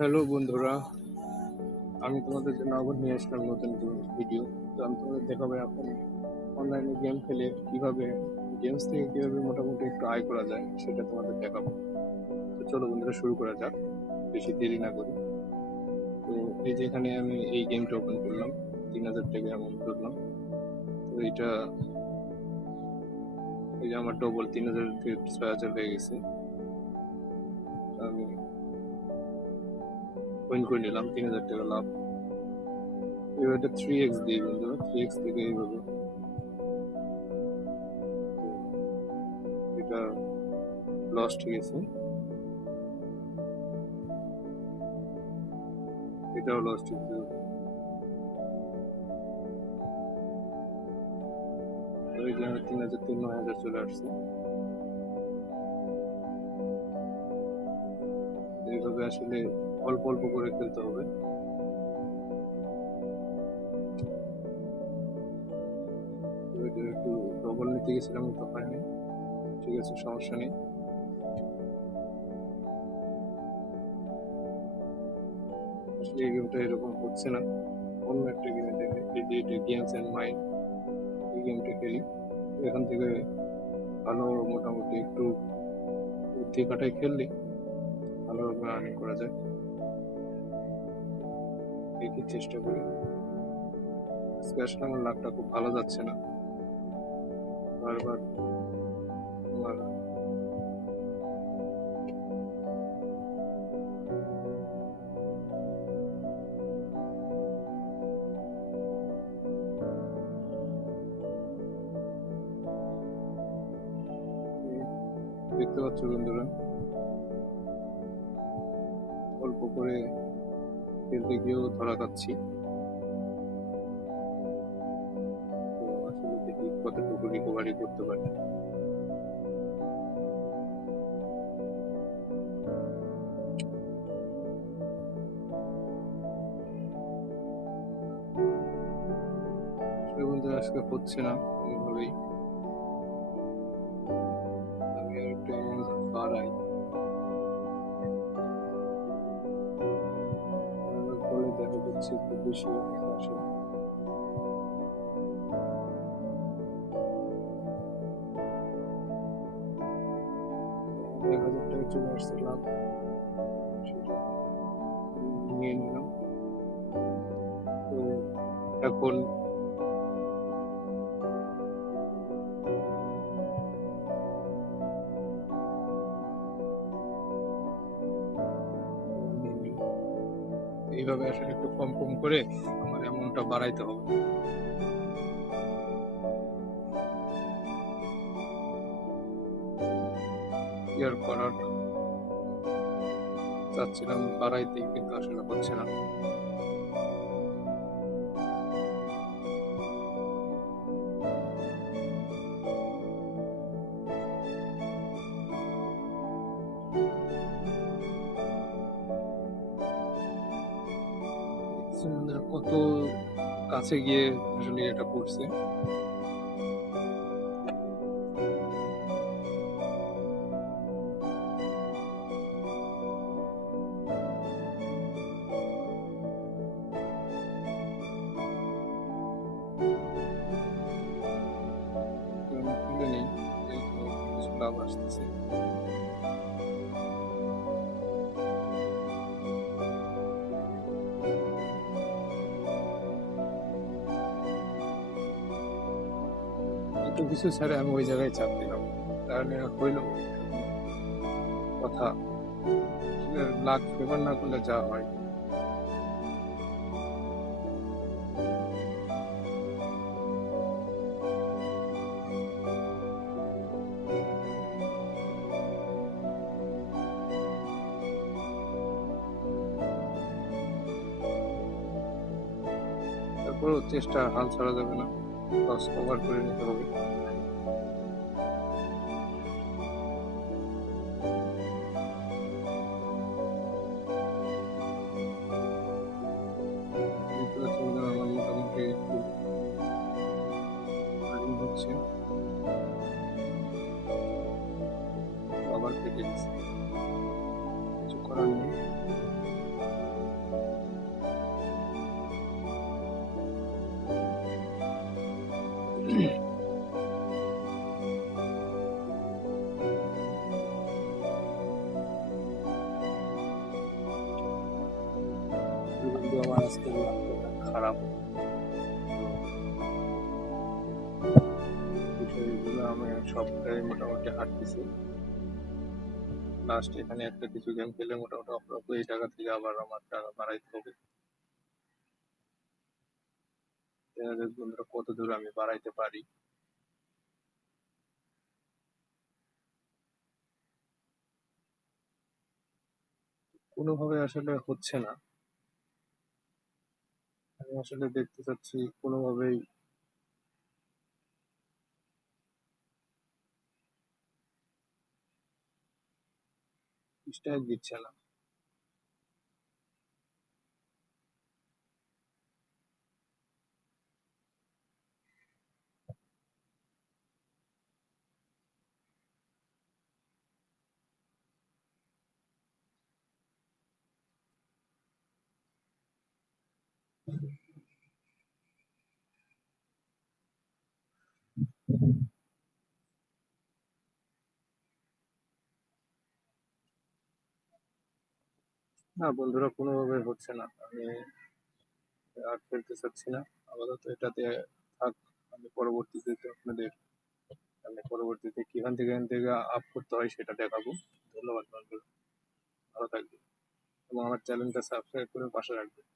Hello বন্ধুরা, আমি তোমাদের জন্য আবার নিয়ে আসলাম নতুন ভিডিও। তো আমি তোমাদের দেখাবো এখন অনলাইনে গেম খেলে কিভাবে গেমস থেকে কিভাবে মোটামুটি একটু আয় করা যায় সেটা তোমাদের দেখাবো। তো চলো বন্ধুরা, শুরু করা যাক, বেশি দেরি না করি। তো এই যে এখানে আমি এই গেমটা ওপেন করলাম, 3,000 টাকা অ্যামাউন্ট করলাম। তো এটা এই যে আমার ডবল 3,000 থেকে 6,000 হয়ে গেছে। তো আমি উইন করে নিলাম, 3,000 টাকা লাভ। এবার এটা 3x দিই বন্ধুরা, 3x থেকে এইভাবে এটা লস ঠিক আছে, এটাও লস ঠিক আছে। ওই যে 3,000 3,000 চলে আসছে। এইভাবে আসলে অল্প অল্প করে খেলতে হবে। এটা একটু ডবল নিতে গেছিলাম তো হয়নি, ঠিক আছে, সমস্যা নেই। আসলে এই গেমটা এরকম হচ্ছে না, অন্য একটা গেমে দেখে এই যে এটা গেমস অ্যান্ড মাইন্ড, এই গেমটা খেলি। এখান থেকে ভালো মোটামুটি একটু বুদ্ধি কাটায় খেললে ভালোভাবে আর্নিং করা যায়। দেখি চেষ্টা করি। আজকে আসলে আমার লাভটা খুব ভালো যাচ্ছে না, বারবার আমার দেখতে পাচ্ছ বন্ধুরা, অল্প করে খেলতে গিয়েও ধরা খাচ্ছি। তো আসলে দেখি কতটুকু রিকভারি করতে পারি। বন্ধুরা আজকে হচ্ছে না কোনোভাবেই। আমি আর একটু অ্যামাউন্ট বাড়াই, ফলে দেখা যাচ্ছে একটু বেশি আসে। 1,000 টাকা চলে আসছে লাভ, সেটা নিয়ে নিলাম। তো এখন এইভাবে আসলে একটু কম কম করে আমার অ্যামাউন্টটা বাড়াইতে হবে। ইয়ার করার চাচ্ছিলাম বাড়াইতে, কিন্তু আসলে হচ্ছে না। কত কাছে গিয়ে আসলে এটা পড়ছে। তুলে নেই, কিছু লাভ আসতেছে। এত কিছু ছাড়া আমি ওই জায়গায় চাপ দিলাম, তাহলে হইল কথা। লাখ ফেভার না করলে যা হয়। তারপরেও চেষ্টা হাল ছাড়া যাবে না, লস কভার করে নিতে হবে। আমার মোটামুটি একটু আর্নিং হচ্ছে, আবার কেটে গেছে, কিছু করার নেই। আমার আজকে অনেক খারাপ, বিষয়গুলো আমি সবটাই মোটামুটি হাঁটতেছি। লাস্ট এখানে একটা কিছু গেম খেলে মোটামুটি অপ্রাপ্য এই টাকা থেকে আবার আমার টাকা বাড়াইতে হবে। দেখা যাক বন্ধুরা কত দূর আমি বাড়াইতে পারি। কোনোভাবে আসলে হচ্ছে না। আমি আসলে দেখতে চাচ্ছি কোনোভাবেই স্ট্রাইক দিচ্ছে না। না বন্ধুরা, কোনোভাবে হচ্ছে না। আমি আর খেলতে চাচ্ছি না, আপাতত এটাতে থাক। আমি পরবর্তীতে আপনাদের, আমি পরবর্তীতে কিখান থেকে আপ করতে হয় সেটা দেখাবো। ধন্যবাদ বন্ধুরা, ভালো থাকবেন এবং আমার চ্যানেলটা সাবস্ক্রাইব করে পাশে রাখবেন।